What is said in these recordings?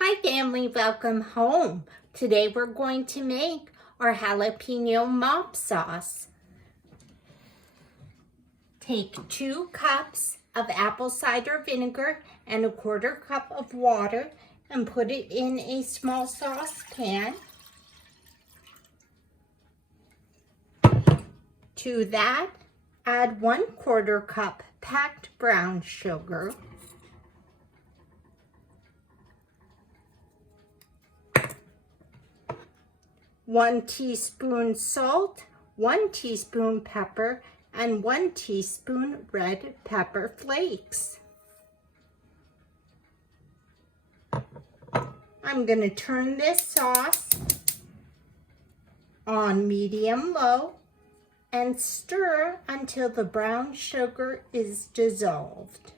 Hi family, welcome home. Today we're going to make our jalapeno mop sauce. Take 2 cups of apple cider vinegar and a 1/4 cup of water and put it in a small saucepan. To that, add 1/4 cup packed brown sugar, 1 teaspoon salt, 1 teaspoon pepper, and 1 teaspoon red pepper flakes. I'm going to turn this sauce on medium-low and stir until the brown sugar is dissolved.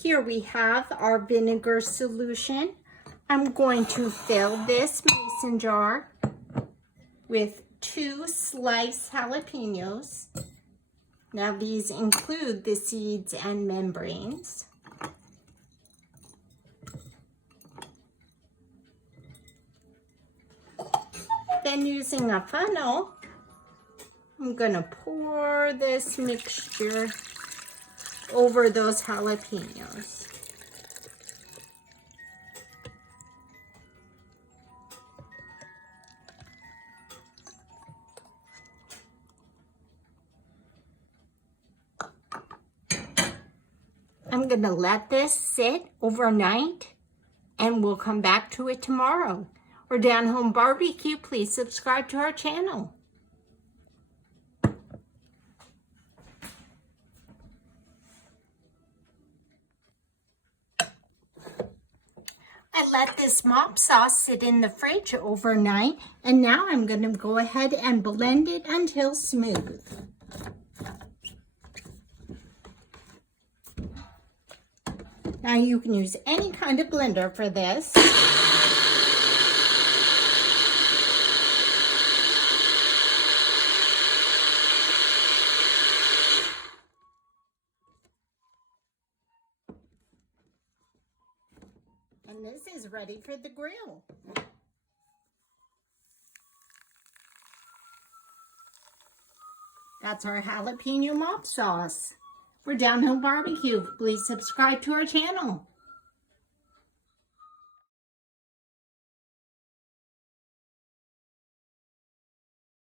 Here we have our vinegar solution. I'm going to fill this mason jar with 2 sliced jalapenos. Now these include the seeds and membranes. Then using a funnel, I'm going to pour this mixture over those jalapenos. I'm going to let this sit overnight and we'll come back to it tomorrow. Or Down Home Barbecue, please subscribe to our channel. I let this mop sauce sit in the fridge overnight, and now I'm going to go ahead and blend it until smooth. Now you can use any kind of blender for this. And this is ready for the grill. That's our jalapeno mop sauce. For Down Home Barbecue, please subscribe to our channel.